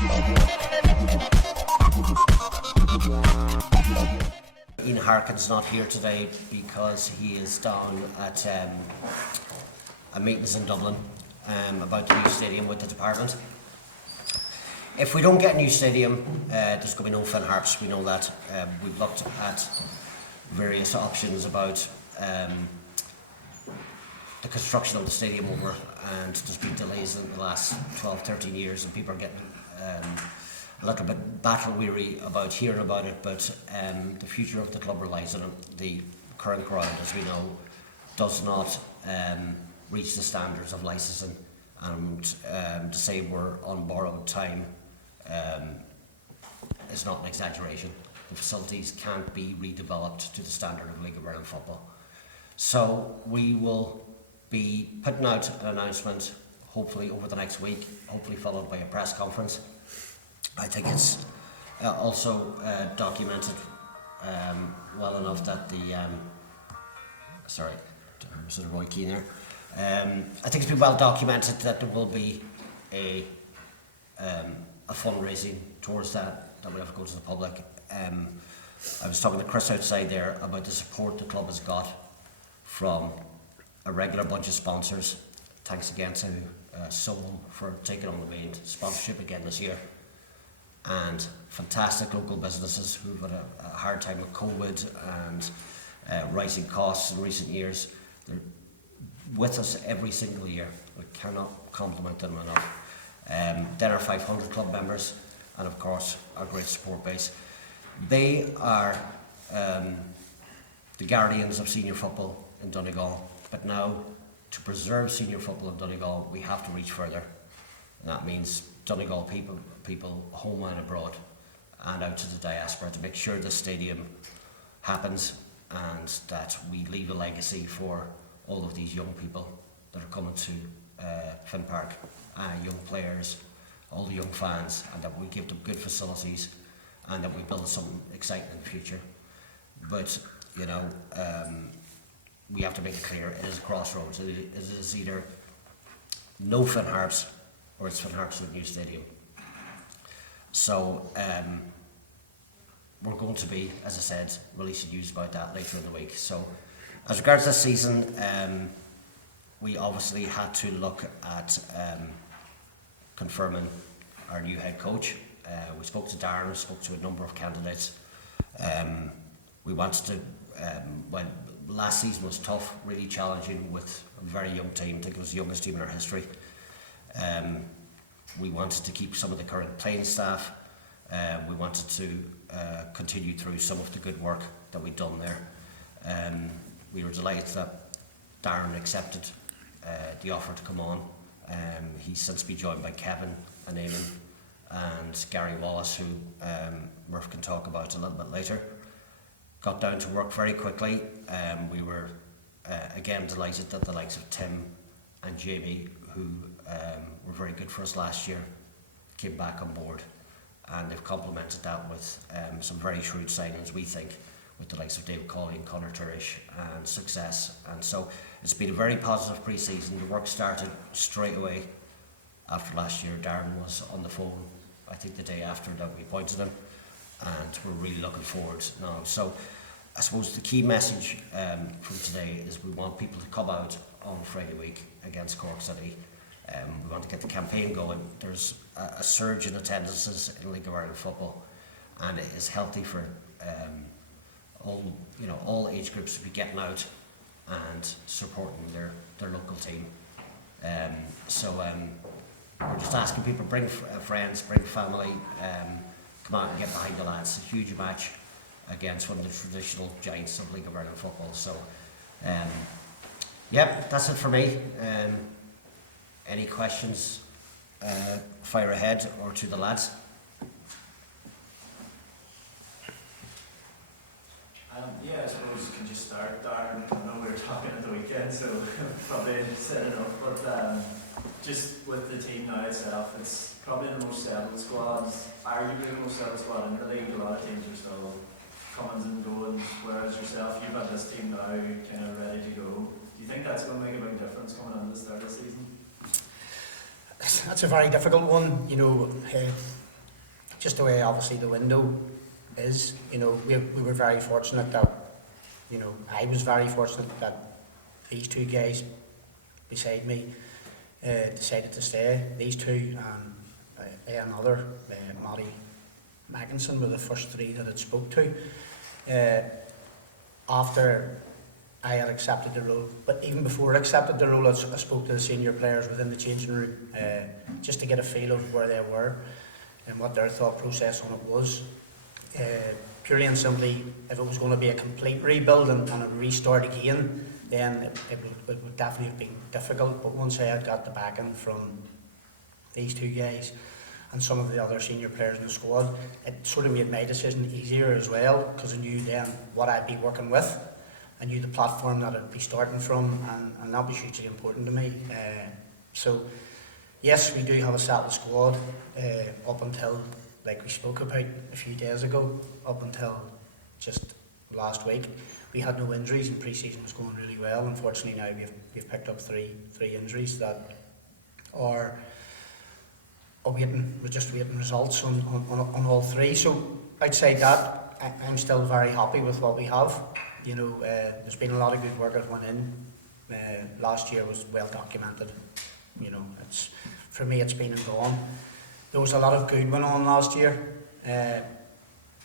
Ian Harkin's not here today because he is down at a meetings in Dublin about the new stadium with the department. If we don't get a new stadium, there's going to be no Finn Harps, we know that. We've looked at various options about the construction of the stadium over, and there's been delays in the last 12-13 years, and people are getting a little bit battle weary about hearing about it, but the future of the club relies on it. The current ground, as we know, does not reach the standards of licensing, and to say we're on borrowed time is not an exaggeration. The facilities can't be redeveloped to the standard of League of Ireland football. So we will be putting out an announcement hopefully over the next week, hopefully followed by a press conference. I think it's also documented well enough that the sorry, was it Roy Keane there? I think it's been well documented that there will be a fundraising towards that will have to go to the public. I was talking to Chris outside there about the support the club has got from a regular bunch of sponsors. Thanks again to Solon for taking on the main sponsorship again this year. And fantastic local businesses who've had a hard time with COVID and rising costs in recent years. They're with us every single year. We cannot compliment them enough. Then our 500 club members, and of course our great support base. They are the guardians of senior football in Donegal, but now to preserve senior football in Donegal we have to reach further. And that means Donegal people home and abroad and out to the diaspora to make sure the stadium happens and that we leave a legacy for all of these young people that are coming to Finn Park, young players, all the young fans, and that we give them good facilities and that we build something exciting in the future. But you know, we have to make it clear it is a crossroads. It is either no Finn Harps or it's Finn Harps with a new stadium. So we're going to be, as I said, releasing news about that later in the week. So as regards this season, we obviously had to look at confirming our new head coach. We spoke to Darren, we spoke to a number of candidates. We wanted to, well, last season was tough, really challenging with a very young team. I think it was the youngest team in our history. We wanted to keep some of the current playing staff. We wanted to continue through some of the good work that we'd done there. We were delighted that Darren accepted the offer to come on. He's since been joined by Kevin and Aidan and Gary Wallace, who Murph can talk about a little bit later. Got down to work very quickly. We were again delighted that the likes of Tim and Jamie, who were very good for us last year, came back on board, and they've complemented that with some very shrewd signings, we think, with the likes of David Cawley and Conor Turish and success. And so it's been a very positive pre-season. The work started straight away after last year. Darren was on the phone, I think the day after that we appointed him, and we're really looking forward now. So I suppose the key message from today is we want people to come out on Friday week against Cork City. We want to get the campaign going. There's a surge in attendances in League of Ireland football, and it is healthy for all age groups to be getting out and supporting their local team. So we're just asking people, bring friends, bring family, come out and get behind the lads. It's a huge match against one of the traditional giants of League of Ireland football. So yeah, that's it for me. Any questions, fire ahead or to the lads. Yeah, I suppose can you start, Darren? I know we were talking at the weekend, so probably said enough, but just with the team now itself, it's probably the most settled squad, arguably the most settled squad in the league. A lot of teams are still coming and going, whereas yourself, you've had this team now kind of ready to go. Do you think that's going to make a big difference coming into the start of the season? That's a very difficult one. You know, just the way obviously the window is, you know, we were very fortunate that, you know, I was very fortunate that these two guys beside me decided to stay. These two and another, Matty Mackinson, were the first three that I spoke to. After I had accepted the role, but even before I accepted the role, I spoke to the senior players within the changing room just to get a feel of where they were and what their thought process on it was. Purely and simply, if it was going to be a complete rebuild and a restart again, then it would definitely have been difficult. But once I had got the backing from these two guys and some of the other senior players in the squad, it sort of made my decision easier as well, because I knew then what I'd be working with. I knew the platform that I'd be starting from, and that was hugely important to me. So, yes, we do have a settled squad up until, like we spoke about a few days ago, up until just last week. We had no injuries and pre-season was going really well. Unfortunately now we've picked up three injuries that are we're just waiting results on all three. So outside that, I'm still very happy with what we have. You know, there's been a lot of good work that went in. Last year was well documented. You know, for me it's been and gone. There was a lot of good went on last year, and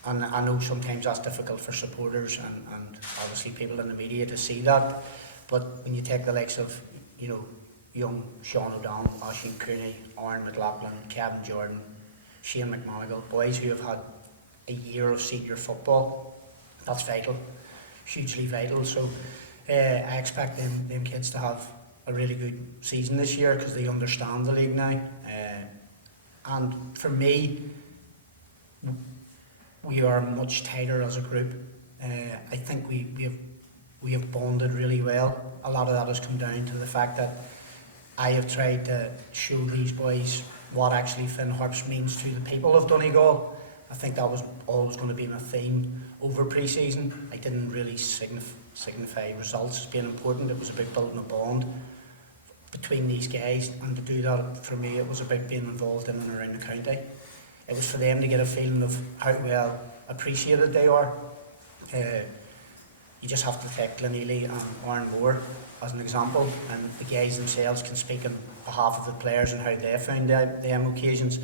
I know sometimes that's difficult for supporters and obviously people in the media to see that. But when you take the likes of, you know, young Sean O'Donnell, Oisin Cooney, Aaron McLaughlin, Kevin Jordan, Shane McMonigal, boys who have had a year of senior football, that's vital, hugely vital. So I expect them kids to have a really good season this year because they understand the league now. And for me, we are much tighter as a group. I think we have bonded really well. A lot of that has come down to the fact that I have tried to show these boys what actually Finn Harps means to the people of Donegal. I think that was always going to be my theme over pre-season. I didn't really signify results as being important. It was about building a bond between these guys, and to do that for me it was about being involved in and around the county. It was for them to get a feeling of how well appreciated they are. You just have to take Glenealy and Oranmore as an example, and the guys themselves can speak on behalf of the players and how they found them occasions.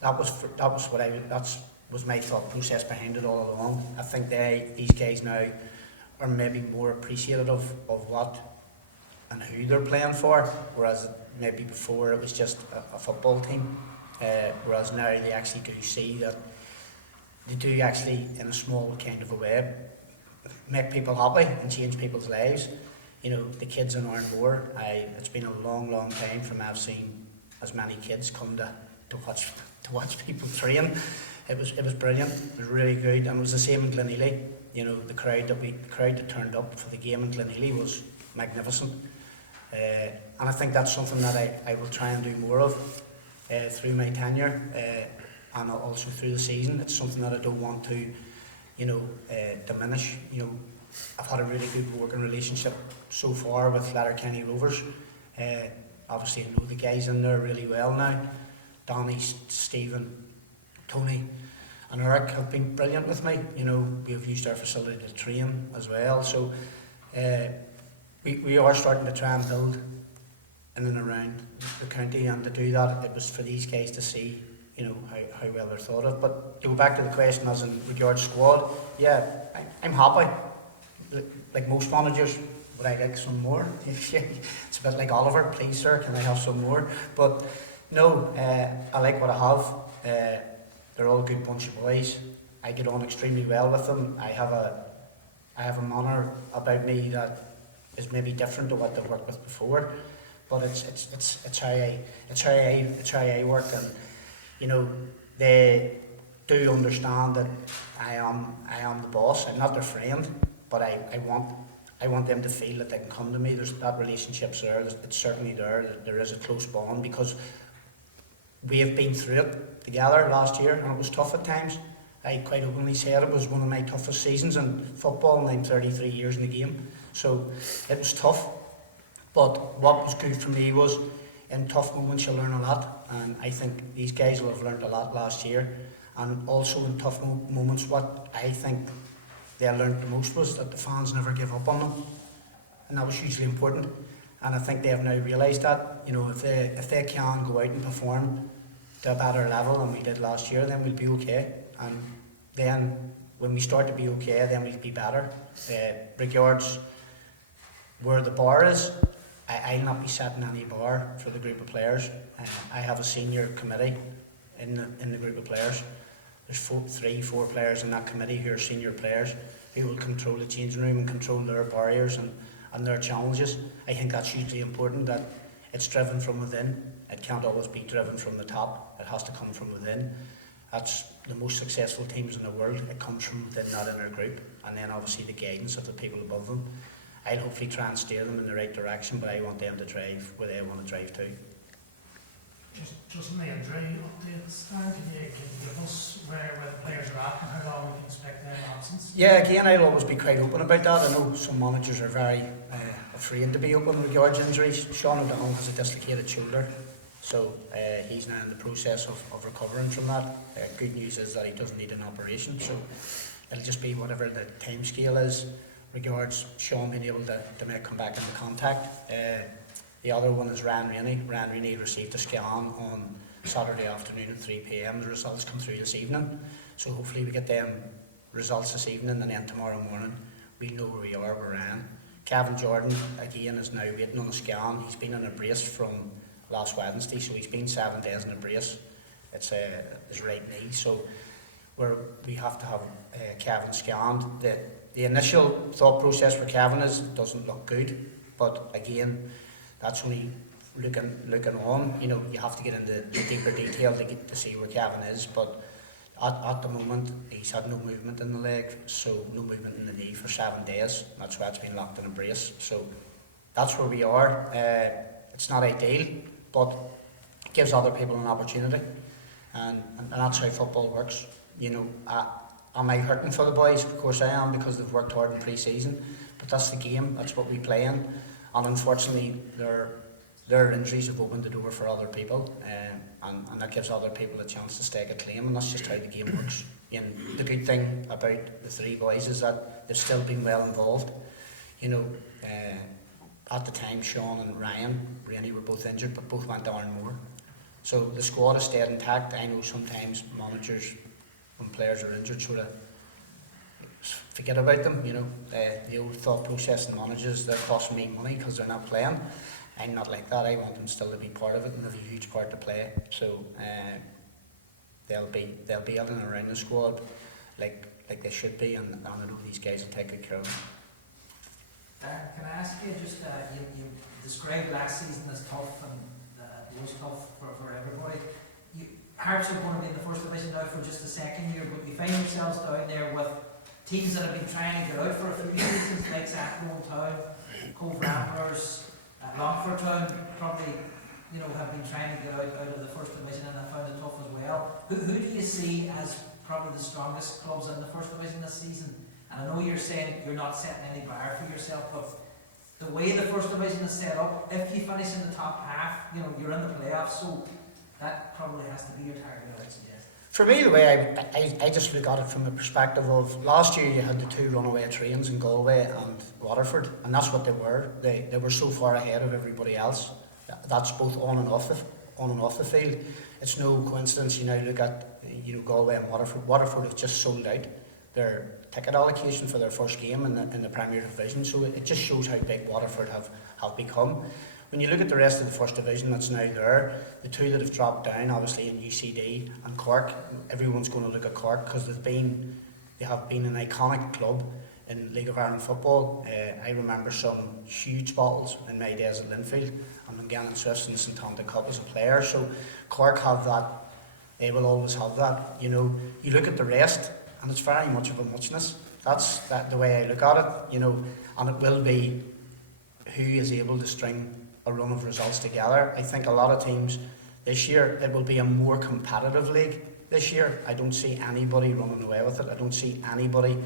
That was my thought process behind it all along. I think these guys now are maybe more appreciative of what and who they're playing for, whereas maybe before it was just a football team. Whereas now they actually do see that they do actually, in a small kind of a way, make people happy and change people's lives. You know, the kids in Oranmore, it's been a long time from I've seen as many kids come to watch people train. It was brilliant. It was really good, and it was the same in Glenealy. You know, the crowd that turned up for the game in Glenealy was magnificent, and I think that's something that I will try and do more of through my tenure, and also through the season. It's something that I don't want to, you know, diminish. You know, I've had a really good working relationship so far with Letterkenny Rovers. Obviously, I know the guys in there really well now. Danny, Stephen, Tony and Eric have been brilliant with me. You know, we've used our facility to train as well. So we are starting to try and build in and around the county, and to do that, it was for these guys to see, you know, how well they're thought of. But to go back to the question as in regards squad, yeah, I'm happy. Like most managers, would I like some more? It's a bit like Oliver, please sir, can I have some more? But no, I like what I have. They're all a good bunch of boys. I get on extremely well with them. I have a manner about me that is maybe different to what they've worked with before, but it's how I work, and you know, they do understand that I am the boss. I'm not their friend, but I want them to feel that they can come to me. There's that relationship's there. It's certainly there. There is a close bond because we have been through it together last year, and it was tough at times. I quite openly said it was one of my toughest seasons in football, and I'm 33 years in the game, so it was tough. But what was good for me was, in tough moments you learn a lot, and I think these guys will have learned a lot last year, And also in tough moments, what I think they learned the most was that the fans never give up on them, and that was hugely important. And I think they have now realised that, you know, if they can go out and perform to a better level than we did last year, then we'll be okay. And then when we start to be okay, then we'll be better. Regards where the bar is, I'll not be setting any bar for the group of players. I have a senior committee in the group of players. There's 4 players in that committee who are senior players who will control the changing room and control their barriers and their challenges. I think that's hugely important, that it's driven from within. It can't always be driven from the top. It has to come from within. That's the most successful teams in the world. It comes from within that inner group, and then obviously the guidance of the people above them. I'll hopefully try and steer them in the right direction, but I want them to drive where they want to drive to. Just in the injury updates, can you give us where the players are at and how long we can expect them absence? Yeah, again, I'll always be quite open about that. I know some managers are very afraid to be open regards injuries. Sean O'Donnell has a dislocated shoulder, so he's now in the process of recovering from that. Good news is that he doesn't need an operation, so it'll just be whatever the time scale is regards Sean being able to come back into contact. The other one is Ryan Rainey. Ryan Rainey received a scan on Saturday afternoon at 3 p.m. The results come through this evening. So hopefully we get them results this evening, and then tomorrow morning we'll know where we are with Ryan. Kevin Jordan, again, is now waiting on a scan. He's been in a brace from last Wednesday, so he's been 7 days in a brace. It's his right knee, so we have to have Kevin scanned. The initial thought process for Kevin is it doesn't look good, but again, that's only looking on. You know, you have to get into the deeper detail to see where Kevin is, but at the moment he's had no movement in the leg, so no movement in the knee for 7 days. That's why it's been locked in a brace. So that's where we are. It's not ideal, but it gives other people an opportunity, and that's how football works. You know, am I hurting for the boys? Of course I am, because they've worked hard in pre-season, but that's the game, that's what we play in. And unfortunately, their injuries have opened the door for other people, and that gives other people a chance to stake a claim, and that's just how the game works. And the good thing about the 3 boys is that they've still been well involved. You know, at the time, Sean and Ryan Rainey were both injured, but both went to Aaronmore. So the squad has stayed intact. I know sometimes managers, when players are injured, sort of forget about them, you know. The old thought process in managers, they're costing me money because they're not playing. I'm not like that. I want them still to be part of it, and they have a huge part to play. So they'll be in and around the squad like they should be, and I know these guys will take good care of them. Darren, can I ask you just, you described last season as tough, and it was tough for everybody. Harps are going to be in the first division now for just the second year, but you find yourselves down there with teams that have been trying to get out for a few seasons, like Longford Town, Cove Ramblers, Longford Town, probably, you know, have been trying to get out of the first division and have found it tough as well. Who do you see as probably the strongest clubs in the first division this season? And I know you're saying you're not setting any bar for yourself, but the way the first division is set up, if you finish in the top half, you know, you're in the playoffs, so that probably has to be your target, I would suggest. For me, the way I just look at it from the perspective of last year, you had the 2 runaway trains in Galway and Waterford, and that's what they were. They were so far ahead of everybody else. That's both on and off the field. It's no coincidence. You now look at, you know, Galway and Waterford. Waterford have just sold out their ticket allocation for their first game in the Premier Division, so it just shows how big Waterford have become. When you look at the rest of the first division that's now there, the 2 that have dropped down, obviously in UCD and Cork, everyone's going to look at Cork because they have been an iconic club in League of Ireland football. I remember some huge battles in my days at Linfield, and I'm getting Swift and St Tonda Cup as a player. So Cork have that; they will always have that. You know, you look at the rest, and it's very much of a muchness. That's the way I look at it. You know, and it will be who is able to string a run of results together. I think a lot of teams this year, it will be a more competitive league this year. I don't see anybody running away with it. I don't see anybody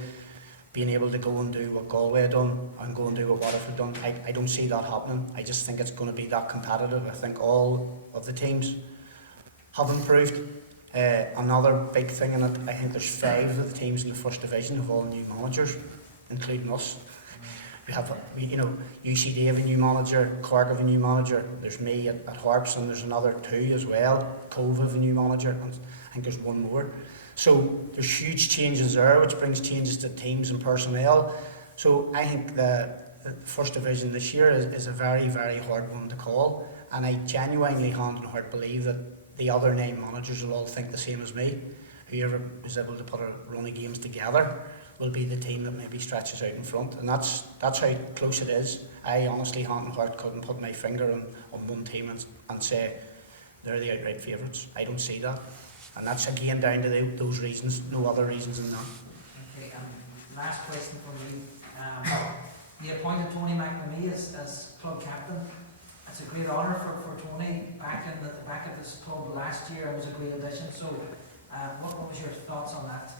being able to go and do what Galway done and go and do what Waterford done. I don't see that happening. I just think it's going to be that competitive. I think all of the teams have improved. Another big thing in it, I think there's 5 of the teams in the first division have all new managers, including us. We have, UCD have a new manager, Cork have a new manager, there's me at Harps, and there's another 2 as well. Cove have a new manager, and I think there's 1 more. So there's huge changes there, which brings changes to teams and personnel. So I think the first division this year is a very, very hard one to call, and I genuinely, hand on heart, believe that the other 9 managers will all think the same as me. Whoever is able to put a run of games together will be the team that maybe stretches out in front, and that's how close it is. I honestly, hand on heart, couldn't put my finger on one team and say they're the outright favourites. I don't see that, and that's again down to those reasons, no other reasons than that. Okay, last question for me. You appointed Tony McNamee as club captain. It's a great honour for Tony back at this club last year. It was a great addition. So, what was your thoughts on that?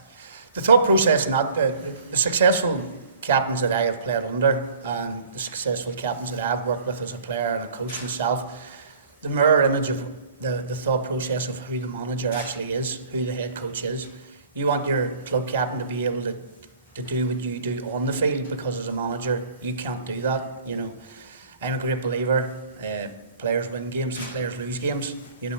The thought process in that, the successful captains that I have played under, and the successful captains that I've worked with as a player and a coach myself, the mirror image of the thought process of who the manager actually is, who the head coach is. You want your club captain to be able to do what you do on the field, because as a manager you can't do that. I'm a great believer, players win games and players lose games. A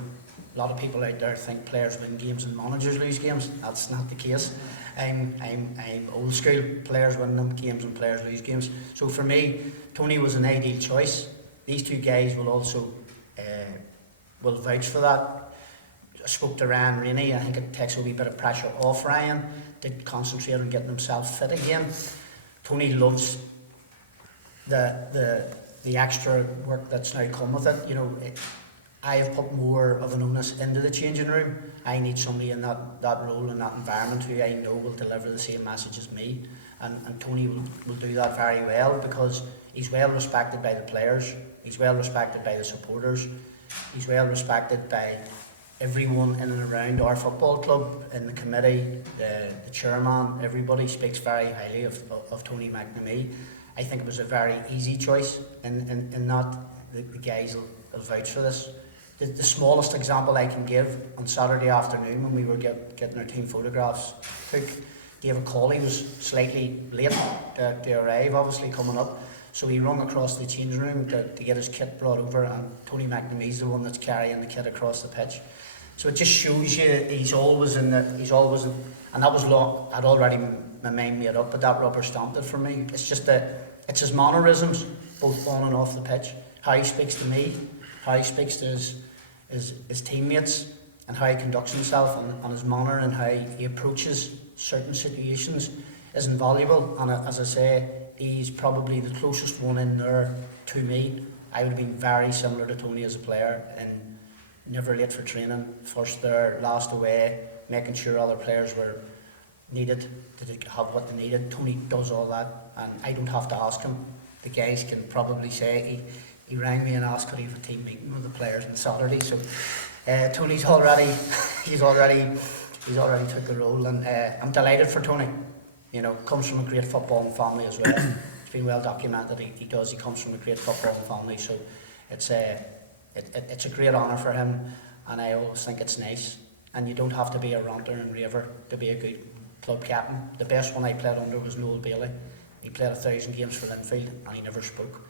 lot of people out there think players win games and managers lose games. That's not the case. I'm old school, players win them games and players lose games. So for me, Tony was an ideal choice. These 2 guys will also will vouch for that. I spoke to Ryan Rainey. I think it takes a wee bit of pressure off Ryan to concentrate on getting himself fit again. Tony loves the extra work that's now come with it. I have put more of an onus into the changing room. I need somebody in that role, in that environment, who I know will deliver the same message as me. And Tony will do that very well, because he's well respected by the players, he's well respected by the supporters, he's well respected by everyone in and around our football club, in the committee, the chairman. Everybody speaks very highly of Tony McNamee. I think it was a very easy choice, in that the guys will vouch for this. The smallest example I can give, on Saturday afternoon when we were getting our team photographs, David Cawley was slightly late to arrive, obviously coming up, so he rung across the changing room to get his kit brought over, and Tony McNamee's the one that's carrying the kit across the pitch. So it just shows you he's always in, and that was long. I'd already my mind made up, but that rubber stamped it for me. It's just it's his mannerisms, both on and off the pitch, how he speaks to me, how he speaks to his teammates, and how he conducts himself, and his manner and how he approaches certain situations is invaluable. And as I say, he's probably the closest one in there to me. I would have been very similar to Tony as a player, and never late for training, first there, last away, making sure other players were needed to have what they needed. Tony does all that, and I don't have to ask him. The guys can probably say he rang me and asked could he have a team meeting with the players on Saturday. So Tony's already he's already took the role, and I'm delighted for Tony. Comes from a great footballing family as well. It's been well documented. He comes from a great footballing family, so it's a great honour for him, and I always think it's nice. And you don't have to be a ranter and raver to be a good club captain. The best one I played under was Noel Bailey. He played 1,000 games for Linfield and he never spoke.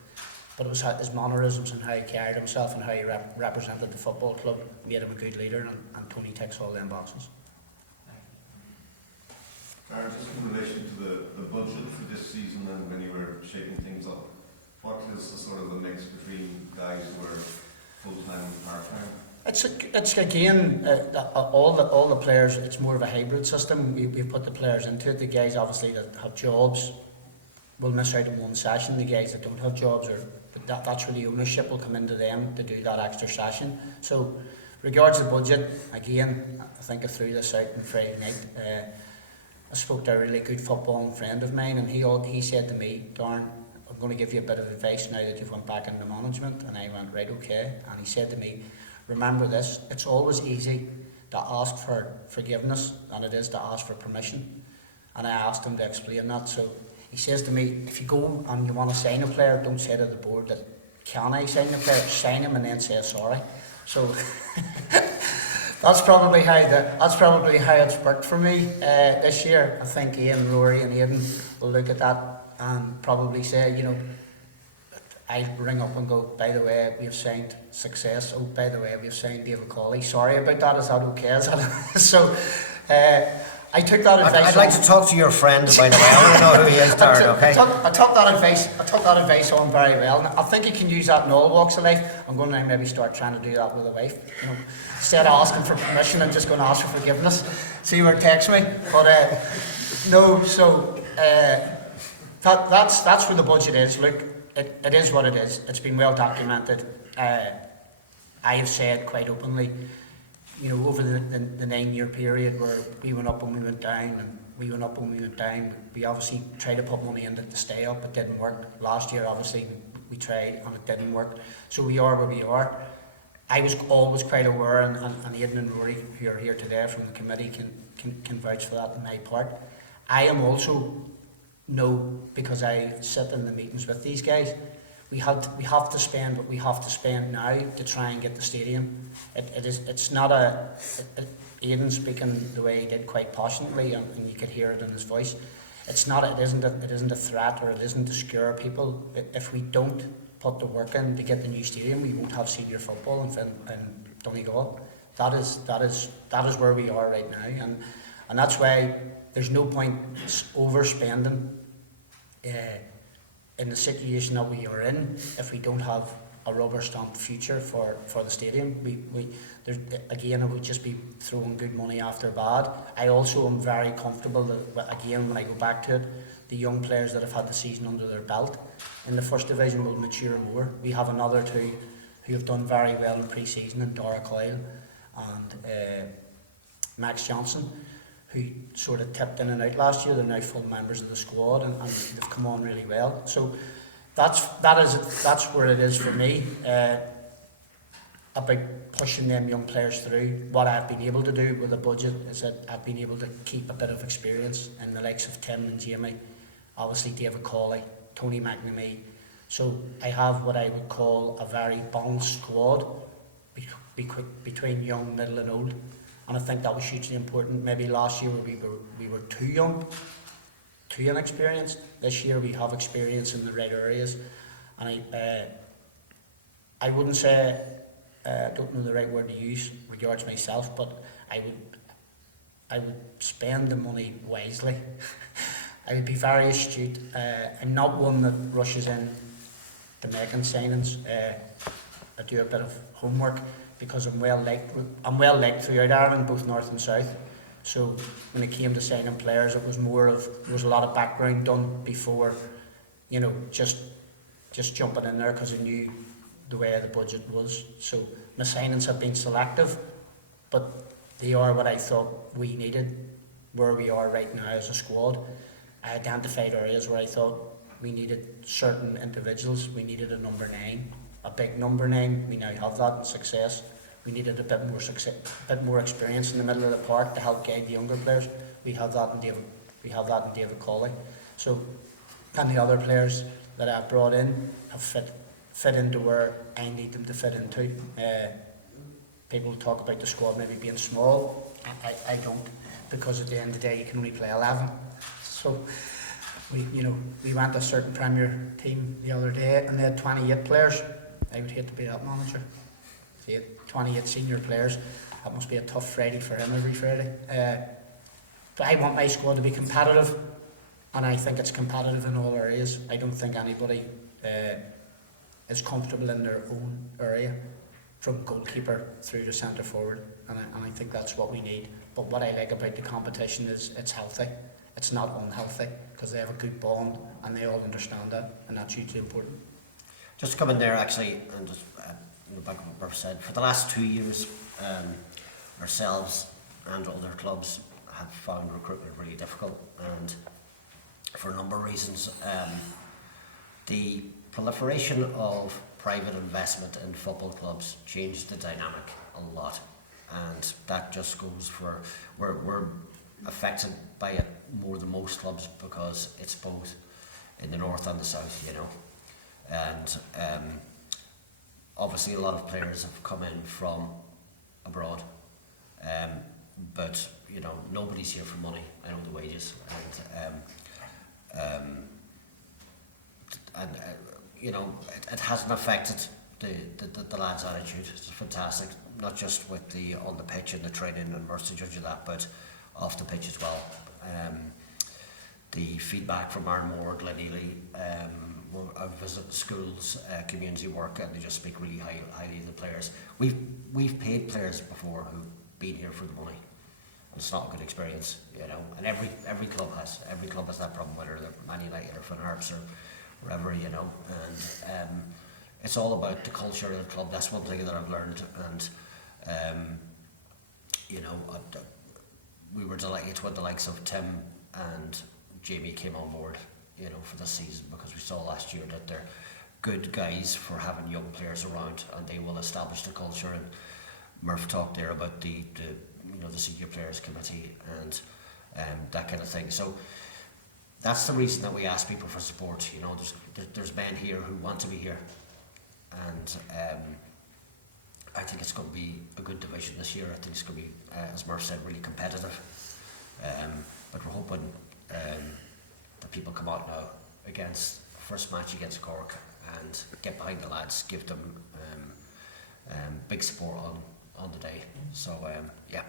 But it was his mannerisms and how he carried himself and how he represented the football club made him a good leader, and Tony ticks all them boxes. Darren, just in relation to the budget for this season and when you were shaping things up, what is the sort of the mix between guys who are full-time and part-time? It's again, all the players, it's more of a hybrid system. We've put the players into it. The guys obviously that have jobs will miss out on one session. The guys that don't have jobs, that's where the ownership will come into them to do that extra session. So regards to budget, again, I think I threw this out on Friday night. I spoke to a really good footballing friend of mine, and he said to me, Darren, I'm going to give you a bit of advice now that you've went back into management. And I went, right, okay. And he said to me, remember this, it's always easy to ask for forgiveness than it is to ask for permission. And I asked him to explain that. So he says to me, if you go and you want to sign a player, don't say to the board that, can I sign the player? Sign him and then say sorry. So That's probably how it's worked for me this year. I think Ian, Rory and Aidan will look at that and probably say, you know, I ring up and go, by the way, we've signed Success. Oh, by the way, we've signed David Cawley. Sorry about that. Is that okay? Is that so? I took that advice. I'd like to talk to your friend, by the way. I want to know who he is, Darren. Okay. I took that advice. I took that advice on very well. And I think you can use that in all walks of life. I'm going to maybe start trying to do that with a wife. You know, instead of asking for permission, I'm just going to ask for forgiveness. See where it takes me. But no. So that's where the budget is. Look, it is what it is. It's been well documented. I have said quite openly, you know, over the 9-year period where we went up and we went down, and we went up and we went down, we obviously tried to put money in it to stay up. It didn't work. Last year, obviously, we tried and it didn't work. So we are where we are. I was always quite aware, and Aidan and Rory, who are here today from the committee, can vouch for that on my part. I am also know, because I sit in the meetings with these guys, we have to spend what we have to spend now to try and get the stadium. It's not Aidan speaking the way he did quite passionately, and you could hear it in his voice. It isn't a threat, or it isn't to scare people. If we don't put the work in to get the new stadium, we won't have senior football in Donegal. That is where we are right now, and that's why there's no point overspending in the situation that we are in if we don't have a rubber stamp future for the stadium. Again, it would just be throwing good money after bad. I also am very comfortable that, again, when I go back to it, the young players that have had the season under their belt in the first division will mature more. We have another two who have done very well in pre-season, and Dara Coyle and Max Johnson, who sort of tipped in and out last year. They're now full members of the squad, and they've come on really well. So that's where it is for me, about pushing them young players through. What I've been able to do with the budget is that I've been able to keep a bit of experience in the likes of Tim and Jamie, obviously David Cawley, Tony McNamee. So I have what I would call a very balanced squad between young, middle and old. And I think that was hugely important. Maybe last year we were too young, too inexperienced. This year we have experience in the right areas. And I wouldn't say, I don't know the right word to use regards myself, but I would spend the money wisely. I would be very astute. I'm not one that rushes in to making signings. I do a bit of homework, because I'm well liked throughout Ireland, both north and south. So when it came to signing players, there was a lot of background done before, you know, just jumping in there, because I knew the way the budget was. So my signings have been selective, but they are what I thought we needed, where we are right now as a squad. I identified areas where I thought we needed certain individuals. We needed a number 9. A big number 9, we now have that in Success. We needed a bit more experience in the middle of the park to help guide the younger players. We have that in David Cawley. So, and the other players that I've brought in have fit into where I need them to fit into. People talk about the squad maybe being small. I don't, because at the end of the day you can only play 11. So we went to a certain Premier team the other day and they had 28 players. I would hate to be that manager. He had 28 senior players. That must be a tough Friday for him every Friday. But I want my squad to be competitive, and I think it's competitive in all areas. I don't think anybody is comfortable in their own area, from goalkeeper through to centre forward, and I think that's what we need. But what I like about the competition is it's healthy. It's not unhealthy, because they have a good bond and they all understand that, and that's hugely important. Just to come in there actually, and just back on what Murph said, for the last 2 years, ourselves and other clubs have found recruitment really difficult, and for a number of reasons. The proliferation of private investment in football clubs changed the dynamic a lot, and that just goes for, we're affected by it more than most clubs, because it's both in the north and the south, you know. And obviously a lot of players have come in from abroad, But you know, nobody's here for money. I know the wages, and you know, it hasn't affected the lads' attitude. It's fantastic, not just with the on the pitch and the training and Mercy judge of that, but off the pitch as well. The feedback from Armore, Glenealy, I visit schools, community work, and they just speak really highly of the players. We've paid players before who've been here for the money. It's not a good experience, you know. And every club has that problem, whether they're Man United or Fun Harps or wherever, you know. And it's all about the culture of the club. That's one thing that I've learned. And you know, we were delighted when the likes of Tim and Jamie came on board, you know, for this season, because we saw last year that they're good guys for having young players around, and they will establish the culture. And Murph talked there about the you know, the senior players committee and that kind of thing. So that's the reason that we ask people for support. You know, there's men here who want to be here, and I think it's going to be a good division this year. I think it's going to be, as Murph said, really competitive. But we're hoping that people come out now against first match against Cork and get behind the lads, give them big support on the day. So yeah.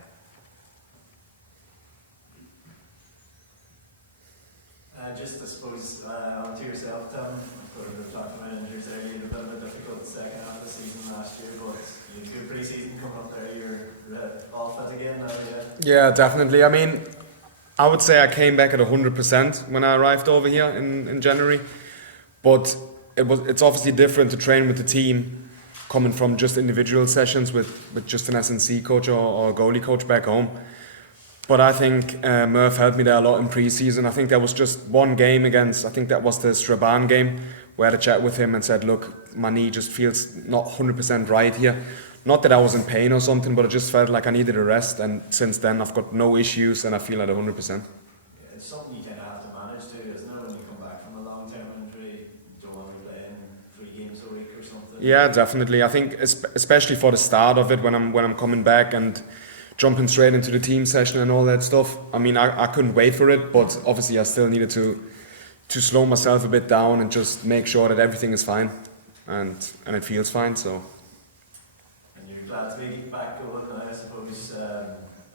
Just I suppose onto yourself, Tim. Of course, we were talking about injuries earlier. You had a bit of a difficult second half of the season last year, but you had a good pre-season coming up there. You're all fit again now, yeah? Yeah, definitely. I mean, I would say I came back at 100% when I arrived over here in January, but it's obviously different to train with the team coming from just individual sessions with just an S&C coach or a goalie coach back home. But I think Murph helped me there a lot in pre-season. I think there was just one game against, I think that was the Strabane game, where I had a chat with him and said, look, my knee just feels not 100% right here. Not that I was in pain or something, but I just felt like I needed a rest. And since then, I've got no issues and I feel at 100%. Yeah, it's something you kind of have to manage too, isn't it? When you come back from a long-term injury, you don't want to be playing 3 games a week or something. Yeah, definitely. I think especially for the start of it, when I'm coming back and jumping straight into the team session and all that stuff. I mean, I couldn't wait for it, but obviously I still needed to slow myself a bit down and just make sure that everything is fine and it feels fine. So. And you're glad to be back going now, I suppose,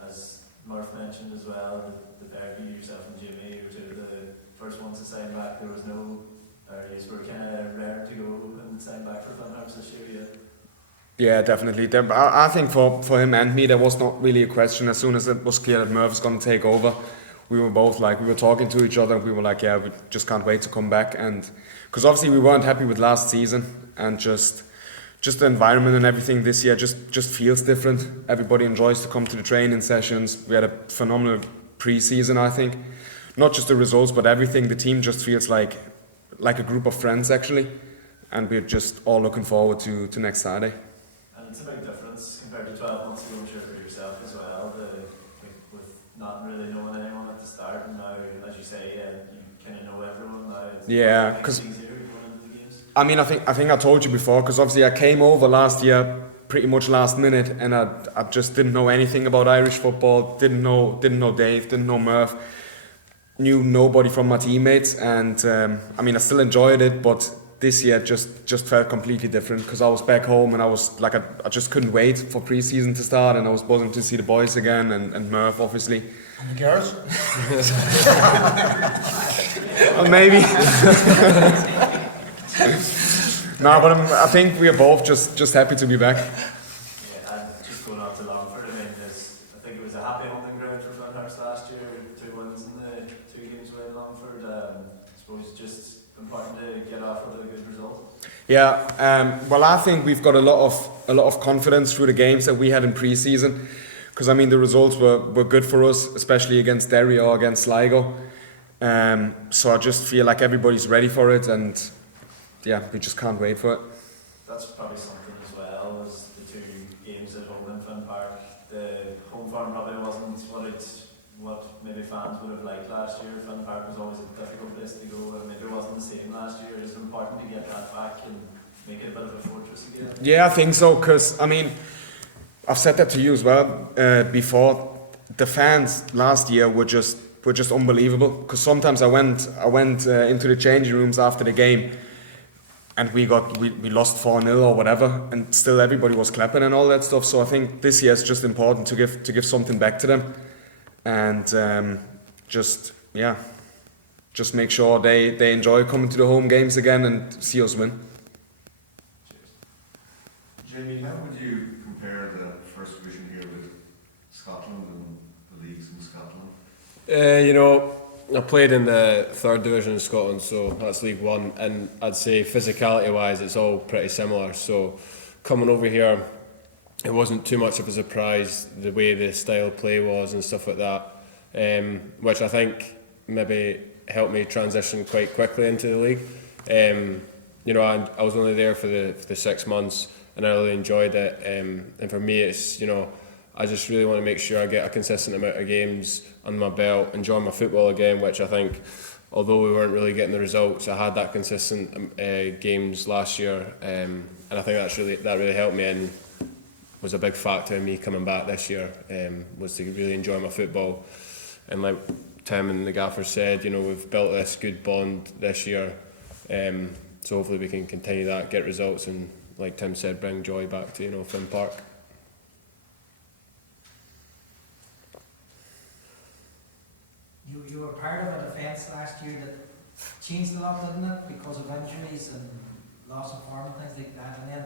as Murph mentioned as well, the pair of you, yourself and Jimmy, were two of the first ones to sign back. There was no, you were kind of rare to go and sign back for Fun Harps this year yet. Yeah, definitely. I think for him and me, there was not really a question. As soon as it was clear that Murph was going to take over, we were both like, we were talking to each other. We were like, yeah, we just can't wait to come back. And because obviously we weren't happy with last season, and just the environment and everything this year just feels different. Everybody enjoys to come to the training sessions. We had a phenomenal pre-season, I think. Not just the results, but everything. The team just feels like a group of friends actually, and we're just all looking forward to next Saturday. It's a big difference compared to 12 months ago, I'm sure, for yourself as well, with not really knowing anyone at the start, and now, as you say, you kind of know everyone now. Yeah, because I mean, I think I told you before, because obviously I came over last year pretty much last minute, and I just didn't know anything about Irish football, didn't know Dave, didn't know Murph, knew nobody from my teammates, and I mean, I still enjoyed it, but this year just felt completely different, because I was back home and I was like, I just couldn't wait for pre-season to start, and I was buzzing to see the boys again and Murph obviously. And the girls? Well, maybe. No, but I think we are both just happy to be back. Yeah, and just going on to Longford, I mean, I think it was a happy hunting ground for Fun Harps last year, 2 wins in the 2 games away in Longford. I suppose just important to get off with a good result. Yeah, well, I think we've got a lot of confidence through the games that we had in pre-season, because I mean the results were good for us, especially against Derry or against Sligo. So I just feel like everybody's ready for it, and yeah, we just can't wait for it. That's probably something as well, was the 2 games at home in Finn Park. The home form probably wasn't what maybe fans would have liked last year. Finn Park was always a difficult place to go, and maybe it wasn't the same last year. It's important to get that back and make it a bit of a fortress again. Yeah, I think so, because I mean, I've said that to you as well before. The fans last year were just unbelievable. Because sometimes I went into the changing rooms after the game, and we lost 4-0 or whatever, and still everybody was clapping and all that stuff. So I think this year is just important to give something back to them, and just make sure they enjoy coming to the home games again and see us win. Jamie, how would you compare the first division here with Scotland and the leagues in Scotland? You know, I played in the third division in Scotland, so that's League One, and I'd say physicality-wise, it's all pretty similar. So coming over here, it wasn't too much of a surprise the way the style of play was and stuff like that, which I think maybe helped me transition quite quickly into the league. You know, I was only there for the 6 months, and I really enjoyed it. And for me, it's, you know, I just really want to make sure I get a consistent amount of games under my belt, enjoy my football again, which I think, although we weren't really getting the results, I had that consistent games last year, and I think that really helped me and was a big factor in me coming back this year, was to really enjoy my football. And like Tim and the gaffer said, you know, we've built this good bond this year, so hopefully we can continue that, get results, and like Tim said, bring joy back to, you know, Finn Park. You were part of a defence last year that changed a lot, didn't it? Because of injuries and loss of form and things like that. And then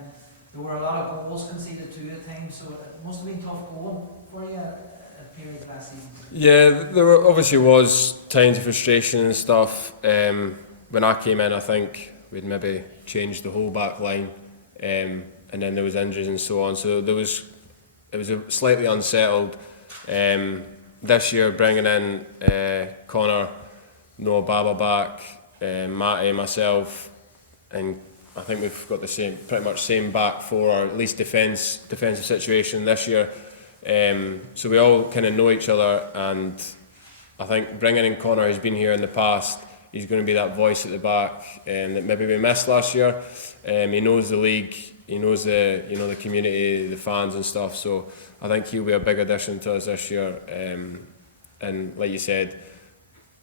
there were a lot of goals conceded too at times, so it must have been tough going for you at periods last season. Yeah, obviously was times of frustration and stuff. When I came in, I think we'd maybe changed the whole back line, and then there was injuries and so on. So it was a slightly unsettled. This year, bringing in Connor, Noah Baba back, Matty, myself, and I think we've got the pretty much same back four, or at least defensive situation this year. So we all kind of know each other, and I think bringing in Connor, who's been here in the past, he's going to be that voice at the back that maybe we missed last year. He knows the league, he knows the community, the fans and stuff. So I think he'll be a big addition to us this year. And like you said,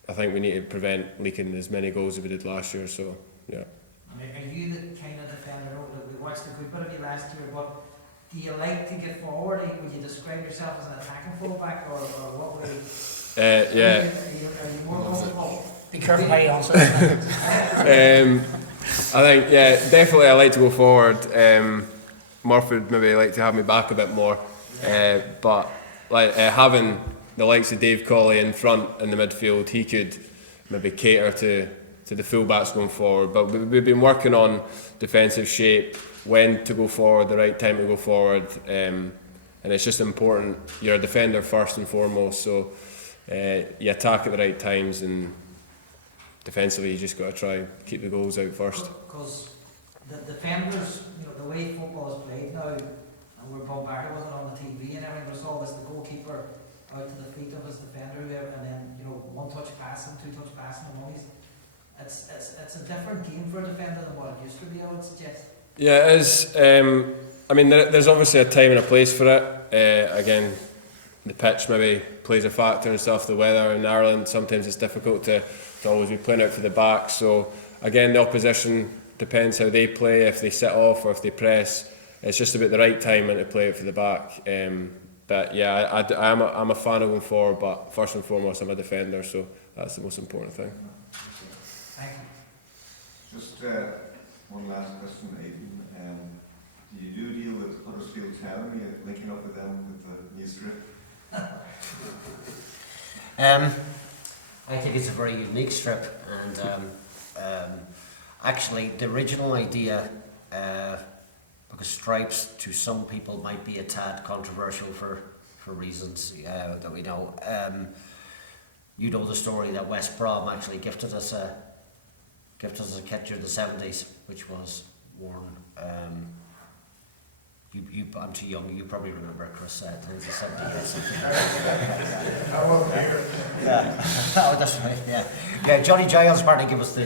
I think we need to prevent leaking as many goals as we did last year. So yeah. I mean, are you the kind of defender? We watched a good bit of you last year, but do you like to get forward? Would you describe yourself as an attacking fullback, or what would you? Yeah. Are you more comfortable? Be careful how you answer. I think, definitely I like to go forward. Murphy would maybe like to have me back a bit more, but like having the likes of Dave Colley in front in the midfield, he could maybe cater to the full-backs going forward. But we've been working on defensive shape, when to go forward, the right time to go forward, and it's just important. You're a defender first and foremost, so you attack at the right times, and defensively you just got to try keep the goals out first. Because the defenders, you know, the way football is played now, and we're bombarded with it on the TV and everything, there's always the goalkeeper out to the feet of his defender, and then, you know, one touch passing, two touch passing, and all these. It's a different game for a defender than what it used to be, I would suggest. Yeah, it is. I mean, there's obviously a time and a place for it. Again, the pitch maybe plays a factor and stuff. The weather in Ireland, sometimes it's difficult to always be playing out for the back. So again, the opposition depends how they play, if they sit off or if they press. It's just about the right time and to play out for the back. But yeah, I'm a fan of going forward, but first and foremost I'm a defender, so that's the most important thing. Thank you. Just one last question, Aidan. Do you do deal with Huddersfield Town? Are you linking up with them with the new strip? I think it's a very unique strip, and actually the original idea, because stripes to some people might be a tad controversial for reasons that we know. You know the story that West Brom actually gifted us a kit during the 70s, which was worn. I'm too young. You probably remember, Chris. I think it's the 70s or something. I won't hear it. Yeah. Oh, that's right. Yeah. Johnny Giles apparently gave us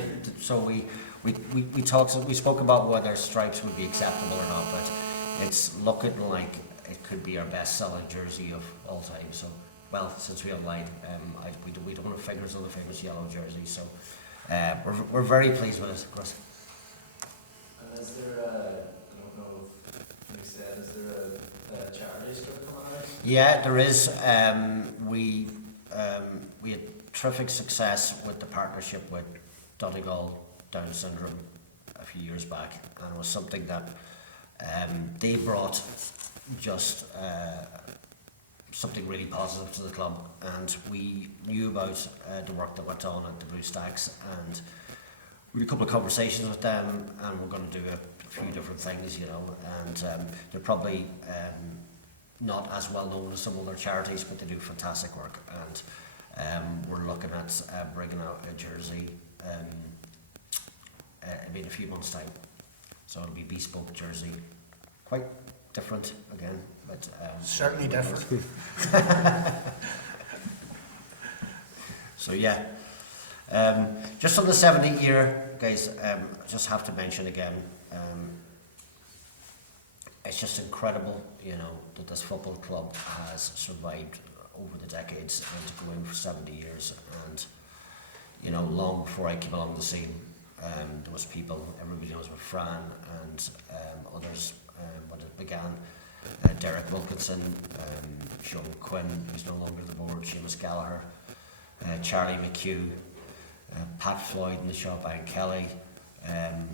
so we spoke about whether stripes would be acceptable or not, but it's looking like it could be our best-selling jersey of all time. So, well, since we online, we don't have figures on the famous yellow jersey. So, we're very pleased with it, Chris. And is there I don't know if you said, is there a charity strip coming out? Yeah, there is. We had terrific success with the partnership with Donegal Down syndrome a few years back, and it was something that they brought just something really positive to the club, and we knew about the work that went on at the Blue Stacks, and we had a couple of conversations with them, and we're going to do a few different things, you know, and they're probably not as well known as some other charities, but they do fantastic work, and we're looking at bringing out a jersey in a few months' time. So it'll be bespoke jersey, quite different again, but Certainly different. So yeah, just on the 70 year, guys, just have to mention again, it's just incredible, you know, that this football club has survived over the decades and to go in for 70 years. And you know, long before I came along the scene, there was people, everybody knows about Fran and others when it began. Derek Wilkinson, Sean Quinn, who's no longer the board, Seamus Gallagher, Charlie McHugh, Pat Floyd in the shop, Aidan Kelly. I'm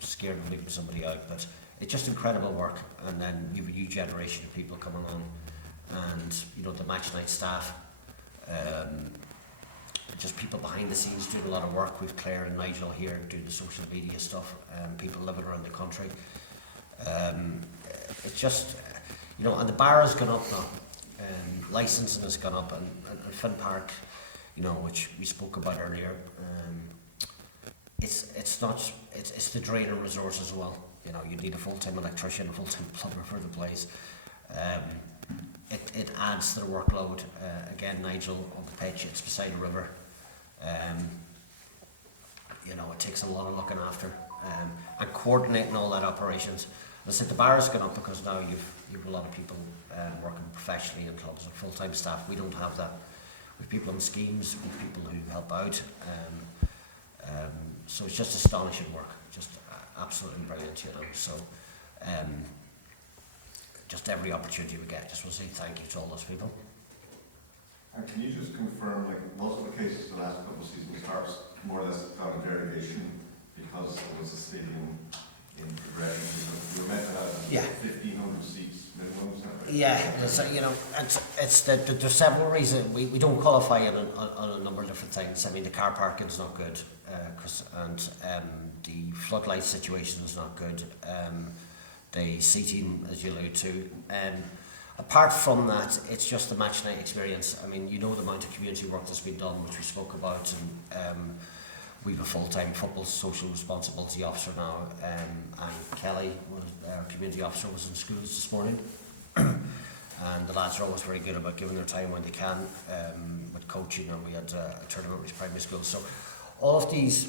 scared of leaving somebody out, but it's just incredible work. And then you have a new generation of people coming on, and you know, the match night staff, just people behind the scenes doing a lot of work with Claire and Nigel here doing the social media stuff, people living around the country. It's just, you know, and the bar has gone up now, licensing has gone up, and Finn Park, you know, which we spoke about earlier, it's the drain of resource as well. You know, you need a full-time electrician, a full-time plumber for the place. It adds to the workload. Again, Nigel on the pitch, it's beside a river. You know, it takes a lot of looking after and coordinating all that operations. As I said, the bar has gone up because now you've a lot of people working professionally in clubs with full-time staff. We don't have that. With people on schemes, with people who help out. So it's just astonishing work, just absolutely brilliant, you know. So just every opportunity we get, just want to say thank you to all those people. And can you just confirm, like most of the cases the last couple of seasons, Harps more or less got a derogation because there was a stadium in progression? We were meant to have 1,500 seats minimum, is that right? Yeah, you know, there's several reasons. We don't qualify on a number of different things. I mean, the car parking is not good, and the floodlight situation is not good. The seating, as you allude to. Apart from that, it's just the match night experience. I mean, you know the amount of community work that's been done, which we spoke about, and we have a full-time football social responsibility officer now, and Kelly, our community officer, was in schools this morning. And the lads are always very good about giving their time when they can with coaching, and we had a tournament with primary schools. So all of these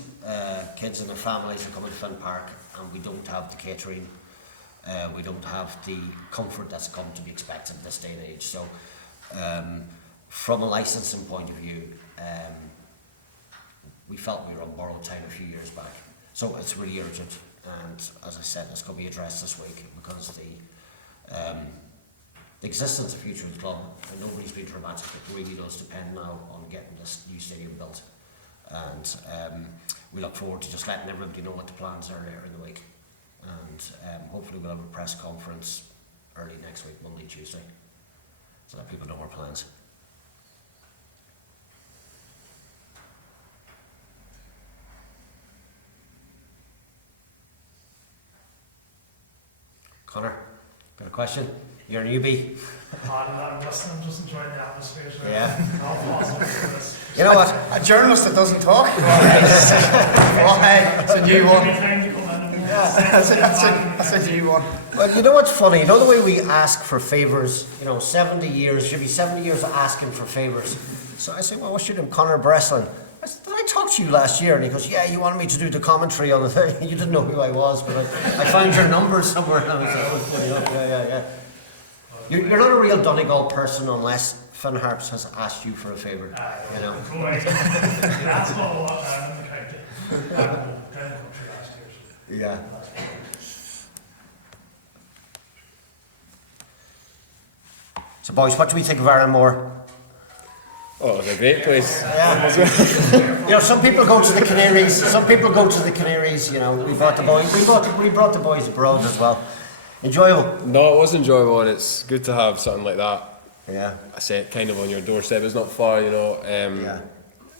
kids and their families are coming to Finn Park, and we don't have the catering. We don't have the comfort that's come to be expected in this day and age. So from a licensing point of view, we felt we were on borrowed time a few years back. So it's really urgent, and as I said, it's going to be addressed this week because the existence and future of the club, and nobody's been dramatic, it really does depend now on getting this new stadium built. And we look forward to just letting everybody know what the plans are later in the week. And hopefully we'll have a press conference early next week, Monday, Tuesday, so that people know our plans. Connor, got a question? You're a newbie. I'm just enjoying the atmosphere. So Yeah. You know what? A journalist that doesn't talk? It's a new one. That's a new one. Well, you know what's funny? You know the way we ask for favours? You know, 70 years, should be 70 years of asking for favours. So I say, well, what's your name? Connor Breslin. I said, did I talk to you last year? And he goes, yeah, you wanted me to do the commentary on the thing. You didn't know who I was, but I found your number somewhere. And I was like, oh, funny enough. Yeah. You're not a real Donegal person unless Finn Harps has asked you for a favour. You know. That's not a lot down in the county. Down the country last year. Yeah. So, boys, what do we think of Arranmore? Oh, it's a great place. Yeah. You know, some people go to the Canaries. Some people go to the Canaries. You know, we brought the boys. We brought the boys abroad as well. Enjoyable. No, it was enjoyable, and it's good to have something like that. Yeah. I say it kind of on your doorstep. It's not far, you know. Yeah.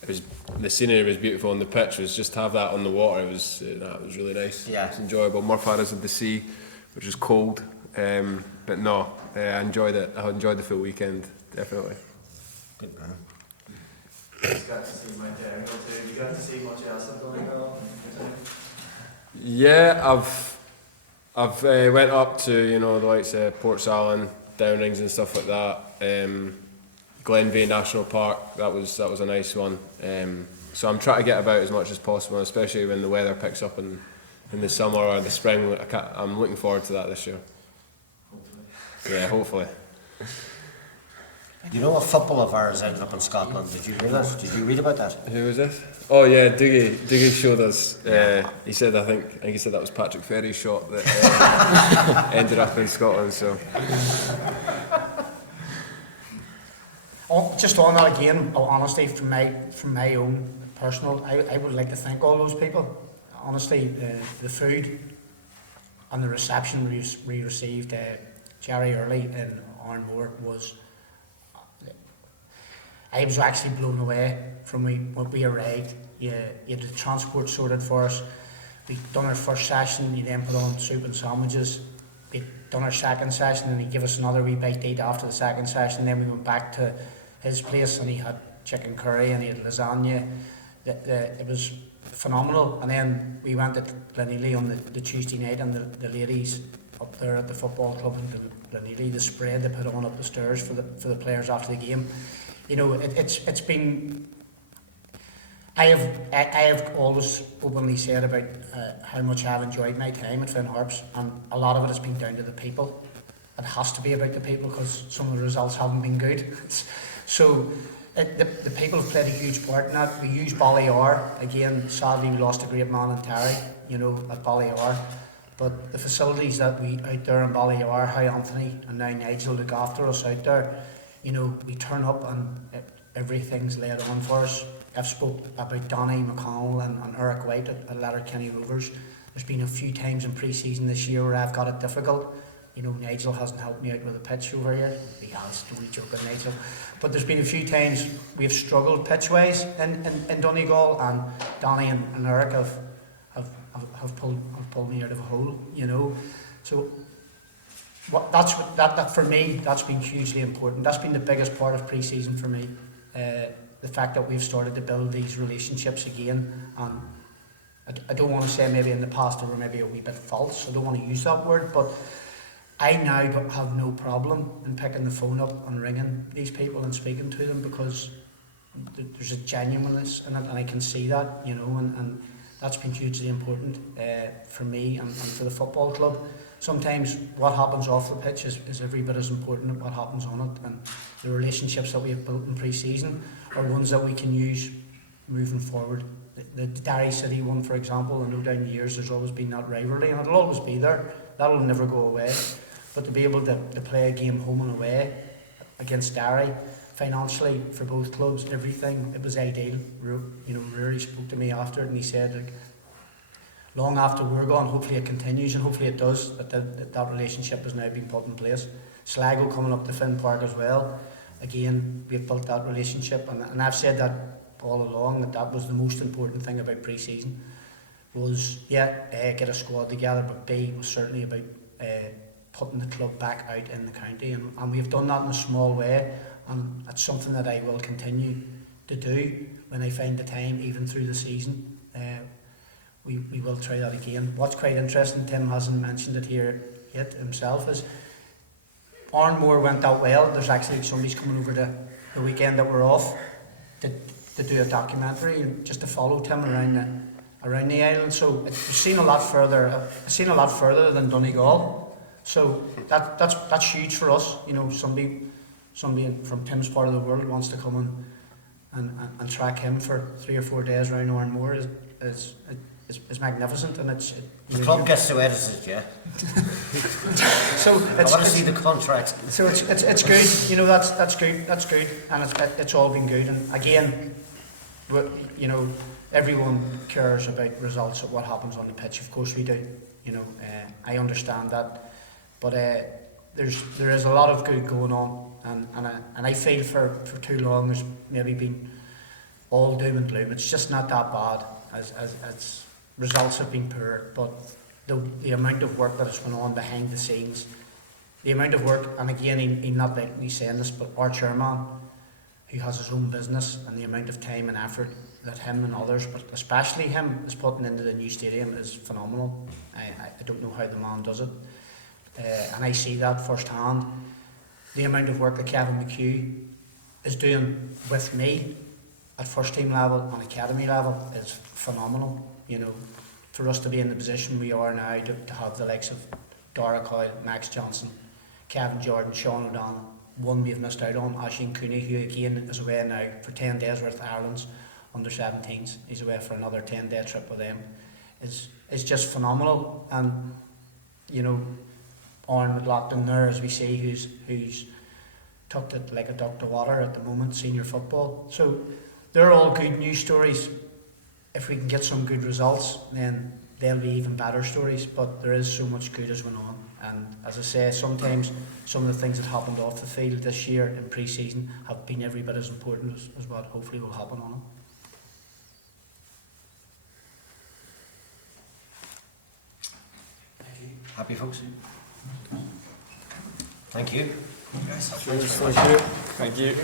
It was, the scenery was beautiful, and the pitch was just to have that on the water. It was really nice. Yeah. It was enjoyable. More far as at the sea, which was cold. But no, I enjoyed it. I enjoyed the full weekend, definitely. Good man. Just got to see my Darren too. You got to see much else of Donegal? Yeah, I've went up to, you know, the likes of Port Salin, Downings and stuff like that. Glenveigh National Park, that was a nice one. So I'm trying to get about as much as possible, especially when the weather picks up in the summer or the spring. I'm looking forward to that this year. Hopefully. Yeah, hopefully. You know, a football of ours ended up in Scotland. Did you hear that? Did you read about that? Who was this? Oh yeah, Dougie showed us. He said, I think he said that was Patrick Ferry's shot that ended up in Scotland. So. Just on that again, honestly, from my own personal, I would like to thank all those people. Honestly, the food and the reception we received, Jerry Early in Arranmore was. I was actually blown away from when we arrived. You had the transport sorted for us. We'd done our first session, you then put on soup and sandwiches. We'd done our second session and he gave us another wee bite to eat after the second session. Then we went back to his place and he had chicken curry and he had lasagna. It was phenomenal. And then we went to Glenealy on the Tuesday night and the ladies up there at the football club in Glenealy, the spread they put on up the stairs for the players after the game. You know, it's been. I have always openly said about how much I've enjoyed my time at Finn Harps, and a lot of it has been down to the people. It has to be about the people because some of the results haven't been good. The people have played a huge part in that. We use Ballyar again. Sadly, we lost a great man in Terry, you know, at Ballyar. But the facilities that we out there in Ballyar, how Anthony and now Nigel look after us out there. You know, we turn up and everything's laid on for us. I've spoke about Donny McConnell and Eric White at Letterkenny Rovers. There's been a few times in pre-season this year where I've got it difficult. You know, Nigel hasn't helped me out with the pitch over here. He has, don't be joking, Nigel. But there's been a few times we've struggled pitch-wise in Donegal, and Donny and Eric have pulled me out of a hole, you know. So that for me, that's been hugely important. That's been the biggest part of pre-season for me. The fact that we've started to build these relationships again. I don't want to say maybe in the past they were maybe a wee bit false. I don't want to use that word, but I now have no problem in picking the phone up and ringing these people and speaking to them because there's a genuineness in it, and I can see that, you know, and that's been hugely important for me and for the football club. Sometimes what happens off the pitch is every bit as important as what happens on it, and the relationships that we have built in pre-season are ones that we can use moving forward. The Derry City one, for example, and no down the years there's always been that rivalry, and it'll always be there. That'll never go away. But to be able to play a game home and away against Derry, financially for both clubs, everything, it was ideal. You know, Rory spoke to me after it and he said, like, long after we're gone, hopefully it continues, and hopefully it does, that relationship has now been put in place. Sligo coming up to Finn Park as well. Again, we've built that relationship, and I've said that all along, that was the most important thing about pre-season. Was, get a squad together, but B, was certainly about putting the club back out in the county, and we've done that in a small way, and it's something that I will continue to do when I find the time, even through the season. We will try that again. What's quite interesting, Tim hasn't mentioned it here yet himself, is Arranmore went that well. There's actually somebody's coming over the weekend that we're off to do a documentary and just to follow Tim around the island. So it's seen a lot further. It's seen a lot further than Donegal. So that's huge for us. You know, somebody from Tim's part of the world wants to come and track him for 3 or 4 days around Oranmore is magnificent, and it's The club gets to edit it, yeah. so I want to see the contract. So it's good. You know, that's good, and it's all been good. And again, you know, everyone cares about results of what happens on the pitch. Of course we do. You know, I understand that, but there is a lot of good going on, and I feel for too long there's maybe been all doom and gloom. It's just not that bad. As results have been poor, but the amount of work that has gone on behind the scenes, the amount of work, and again, he's not like me saying this, but our chairman, who has his own business, and the amount of time and effort that him and others, but especially him, is putting into the new stadium is phenomenal. I don't know how the man does it, and I see that firsthand. The amount of work that Kevin McHugh is doing with me at first team level and academy level is phenomenal. You know, for us to be in the position we are now, to have the likes of Dara Coyle, Max Johnson, Kevin Jordan, Sean O'Donnell, one we've missed out on, Oisin Cooney, who again is away now for 10 days worth of Ireland's under 17s. He's away for another 10-day trip with them. It's just phenomenal. And you know, Aaron McLaughlin there, as we see, who's tucked it like a duck to water at the moment, senior football. So they're all good news stories. If we can get some good results, then they'll be even better stories. But there is so much good as went on, and as I say, sometimes some of the things that happened off the field this year in pre-season have been every bit as important as what hopefully will happen on it. Happy, folks? Thank you. Cheers, thank you. Thank you.